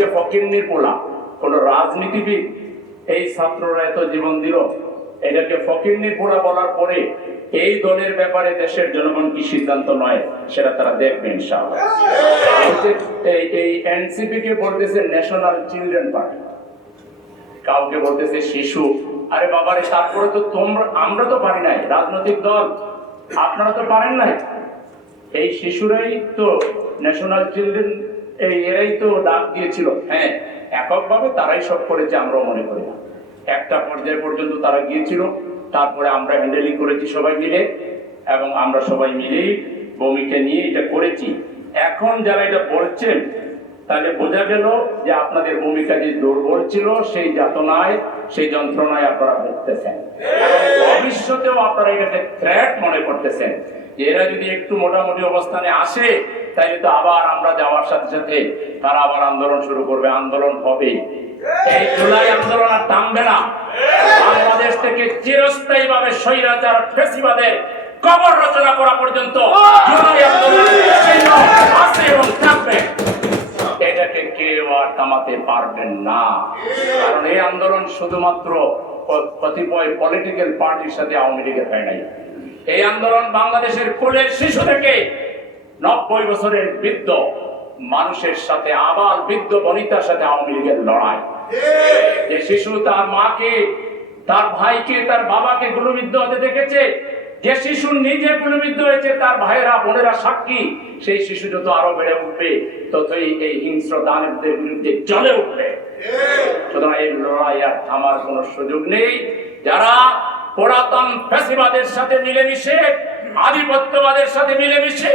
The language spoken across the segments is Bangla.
যে ফকিন্নির পোলা কোন রাজনীতিবিদ এই ছাত্ররা এত জীবন দিল? এটাকে ফকিন্নির পোলা বলার পরে এই দলের ব্যাপারে দেশের জনগণ কি সিদ্ধান্ত নয়, সেটা তারা দেখবে এই এনসিপি কে বলতেছে ন্যাশনাল চিলড্রেন পার্টি। কাউকে বলতেছে শিশু। আরে বাবারে, তারপরে তো তোমরা, আমরা তো পারি নাই, রাজনৈতিক দল। আপনারা তো পারেন নাই। এই শিশুরাই তো ন্যাশনাল চিলড্রেন এই এরাই তো ডাক দিয়েছিল। হ্যাঁ এককভাবে তারাই সব করেছে আমরাও মনে করি না। একটা পর্যায় পর্যন্ত তারা গিয়েছিল, তারপরে আমরা হ্যান্ডেলিং করেছি সবাই মিলে এবং আমরা সবাই মিলেই ভূমিকা নিয়ে এটা করেছি। এখন যারা এটা বলছেন, তাহলে বোঝা গেল যে আপনাদের ভূমিকা যে দুর্বল ছিল, সেই যাতনায়, সেই যন্ত্রণায় আপনারা ভুগতেছেন। ভবিষ্যতেও আপনারা এটাকে থ্রেট মনে করতেছেন এরা যদি একটু মোটামুটি অবস্থানে আসে তাহলে তো আবার আমরা যাওয়ার সাথে সাথে তারা আবার আন্দোলন শুরু করবে, আন্দোলন হবে। এই জুলাই আন্দোলন আর থামবে না। বাংলাদেশ থেকে চিরস্থায়ী ভাবে স্বৈরাচার, ফেসিবাদের কবর রচনা করা পর্যন্ত জুলাই আন্দোলন আছে এবং থাকবে। এটাকে কেউ আর থামাতে পারবেন না। কারণ এই আন্দোলন শুধুমাত্র কতিপয় পলিটিক্যাল পার্টির সাথে আওয়ামী লীগের হয় নাই। এই আন্দোলন বাংলাদেশের কোলের শিশু থেকে নব্বই বছরের বৃদ্ধ মানুষের সাথে, আবার বৃদ্ধ বনিতার সাথে আওয়ামী লীগের লড়াই। যে শিশু তার মাকে, তার ভাইকে, তার বাবাকে গুলবিদ্ধ হতে দেখেছে, যে শিশু নিজে গুলবিদ্ধ হয়েছে, তার ভাইয়েরা, বোনেরা সাক্ষী, সেই শিশু যত আরও বেড়ে উঠবে, ততই এই হিংস্র দানবদের বিরুদ্ধে জ্বলে উঠবে। সুতরাং এই লড়াই আর থামার কোনো সুযোগ নেই। যারা পুরাতন ফ্যাসিবাদের সাথে মিলেমিশে, আধিপত্যবাদের সাথে মিলেমিশে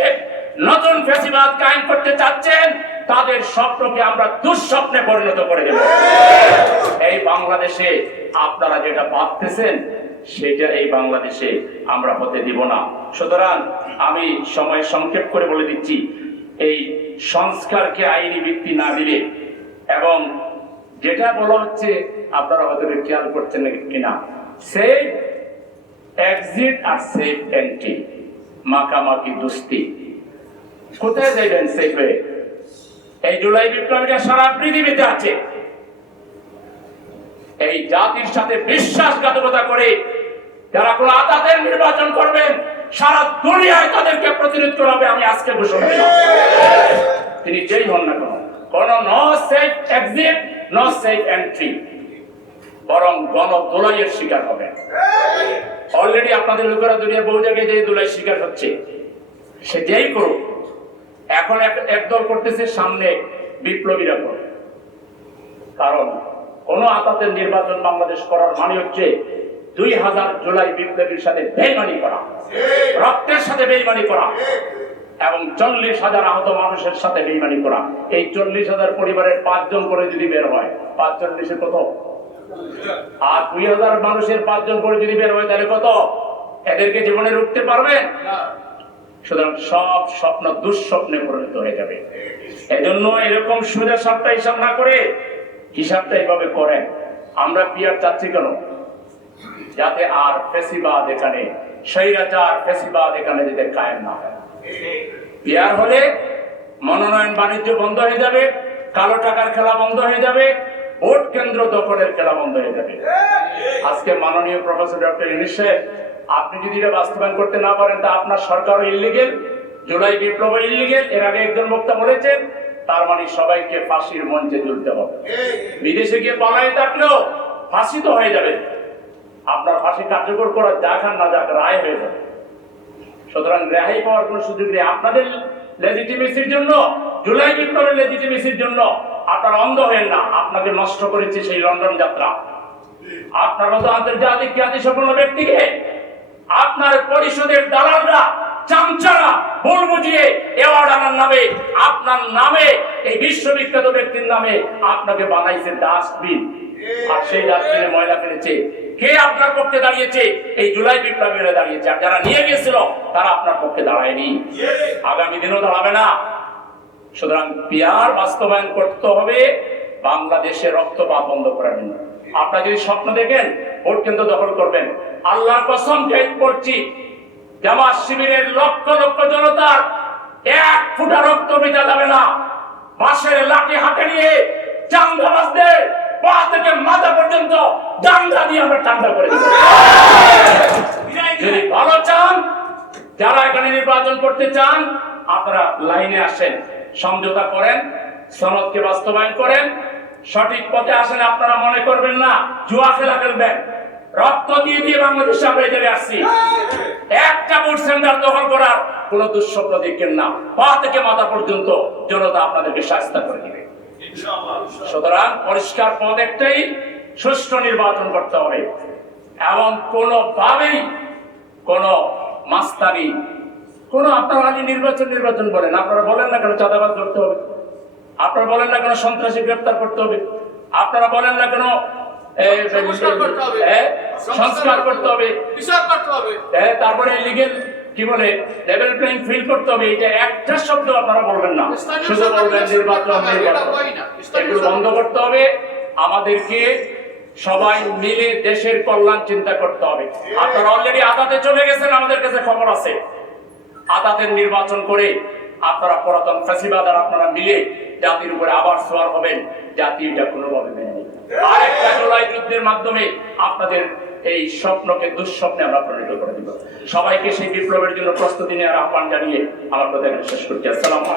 নতুন ফ্যাসিবাদ কায়েম করতে চাচ্ছেন, তাদের স্বপ্নকে আমরা দুঃস্বপ্নে পরিণত করে দেব। এই বাংলাদেশে আপনারা যেটা ভাবতেছেন সেটা এই বাংলাদেশে আমরা হতে দিব না। সুতরাং আমি সময় সংক্ষেপ করে বলে দিচ্ছি, এই সংস্কারকে আইনি ভিত্তি না দিলে এবং যেটা বলা হচ্ছে, আপনারা হয়তো খেয়াল করছেন কিনা, সেফ এক্সিট আর সেফ এন্ট্রি, মাকামাকি দুস্তি। কোথায় যাইবেন সেফ হয়ে এই জুলাই বিপ্লবীরা সারা পৃথিবীতে আছে। এই জাতির সাথে বিশ্বাসঘাতকতা করে যারা কোন আদাদের নির্বাচন করবেন, সারা দুনিয়ায় তাদেরকে প্রতিরোধ করা হবে আমি আজকে ঘোষণা তিনি যেই হন না কেন, কোন no safe exit no safe entry বরং গণ দোলাইয়ের শিকার হবে অলরেডি আপনাদের লোকেরা দুনিয়া বহু জায়গায় যে দোলাই শিকার হচ্ছে, সে যেই করুক এখন একদল করতেছে সামনে বিপ্লবীরা করে। কারণ কোন আতাতের নির্বাচন বাংলাদেশ করার মানে হচ্ছে দুই হাজার জুলাই বিপ্লবীর সাথে বেইমানি করা। রক্তের সাথে বেইমানি করা এবং চল্লিশ হাজার আহত মানুষের সাথে বেইমানি করা। এই চল্লিশ হাজার পরিবারের পাঁচজন করে যদি বের হয় পাঁচ চল্লিশে কত? আর দুই হাজার মানুষের পাঁচজন করে যদি বের হয়, তাহলে কত? এদেরকে জীবনে রুখতে পারবেন? সুতরাং সব স্বপ্ন দুঃস্বপ্নে পরিণত হয়ে যাবে। এজন্য এরকম সোজা সাপটা হিসাব না করে হিসাবটা এইভাবে করেন। আমরা পিয়ার চাচ্ছি কেন? যাতে আর ফেসিবাদ এখানে স্বৈরাচার ফেসিবাদ এখানে যাতে কায়েম না হয়। পিয়ার হলে মনোনয়ন বাণিজ্য বন্ধ হয়ে যাবে কালো টাকার খেলা বন্ধ হয়ে যাবে ভোট কেন্দ্র দখলের খেলা বন্ধ হয়ে যাবে। আজকে মাননীয় প্রফেসর ডক্টর ইউনিস সাহেব, আপনি যদি এটা বাস্তবায়ন করতে না পারেন, তা আপনার সরকারও ইলিগেল জুলাই বিপ্লব ইলিগেল এর আগে একজন বক্তা বলেছেন, তার মানে সবাইকে ফাঁসির মঞ্চে ঝুলতে হবে। বিদেশে গিয়ে পালাই থাকলেও ফাঁসি তো হয়ে যাবে। আপনার ফাঁসি কার্যকর করা যাক আর না যাক, রায় হয়ে যাবে। সুতরাং রেহাই পাওয়ার কোন সুযোগ নেই। আপনাদের লেজিটিমেসির জন্য, জুলাই বিপ্লবের লেজিটিমেসির জন্য আপনারা অন্ধ হয়েন না। আপনাকে নষ্ট করেছে সেই লন্ডন যাত্রা। আপনার তো আন্তর্জাতিক খ্যাতি সম্পন্ন ব্যক্তিকে আপনার পরিষদের দালালরা, চামচারা ভুল বুঝিয়ে এওয়ার্ড আনার নামে, আপনার নামে, এই বিশ্ববিখ্যাত ব্যক্তির নামে আপনাকে বানাইছে ডাস্টবিন। আর সেই ডাস্টবিনে ময়লা ফেলেছে। কে আপনার পক্ষে দাঁড়িয়েছে? এই জুলাই বিপ্লবীরা দাঁড়িয়েছে। আর যারা নিয়ে গিয়েছিল তারা আপনার পক্ষে দাঁড়ায়নি। আগামী দিনও দাঁড়াবে না। সুতরাং পিয়ার বাস্তবায়ন করতে হবে। বাংলাদেশে রক্তপাত বন্ধ করার জন্য। আপনারা যদি স্বপ্ন দেখেন ভোট কেন্দ্র দখল করবেন। আল্লাহর কসম খেয়ে করছি, জামাত শিবিরের লক্ষ লক্ষ জনতার এক ফুটা রক্ত মেটা যাবে না। বাঁশের লাঠি হাতে নিয়ে পর্যন্ত ডান্ডা দিয়ে আমরা ঠান্ডা করে যদি ভালো চান, যারা এখানে নির্বাচন করতে চান, আপনারা লাইনে আসেন, সমঝোতা করেন, সনদকে বাস্তবায়ন করেন সঠিক পথে আসেন আপনারা মনে করবেন না, জুয়া খেলা খেলবেন। রক্ত দিয়ে দিয়ে বাংলাদেশে আমরা জায়গায় আসছি। একটা ভোট সেন্টার দখল করার কোন দুঃস্বপ্ন দেখেন না। পা থেকে মাথা পর্যন্ত জনতা আপনাদেরকে শাস্তা করে দিবে। সুতরাং পরিষ্কার পদ একটাই, সুষ্ঠু নির্বাচন করতে হবে। এবং কোনোভাবেই কোন মাস্তানি, কোন আপনারা আগে নির্বাচন নির্বাচন বলেন আপনারা বলেন না কেন চাঁদাবাদ করতে হবে। আপনারা বলেন না কেন সন্ত্রাসী গ্রেপ্তার করতে হবে? আপনারা বলেন না কেন সংস্কার করতে হবে। তারপরে লিগেল কি বলে লেভেল প্লেইং ফিল করতে হবে। এটা একটা শব্দ আপনারা বলবেন না। শুধু বলবেন নির্বাচন এগুলো বন্ধ করতে হবে। আমাদেরকে সবাই মিলে দেশের কল্যাণ চিন্তা করতে হবে। আপনারা অলরেডি আদাতে চলে গেছেন আমাদের কাছে খবর আছে। আদাতের নির্বাচন করে আপনারা পুরাতন ফ্যাসিবাদ আর আপনারা মিলে জাতির উপরে আবার সোয়ার হবেন, জাতি এটা কোনোভাবে মেনে আরেকটা জুলাই যুদ্ধের মাধ্যমে আপনাদের এই স্বপ্নকে, দুঃস্বপ্নে আমরা পরিণত করে দিব। সবাইকে সেই বিপ্লবের জন্য প্রস্তুতি নেওয়ার আহ্বান জানিয়ে আমার কথা শেষ করছি। আসসালামু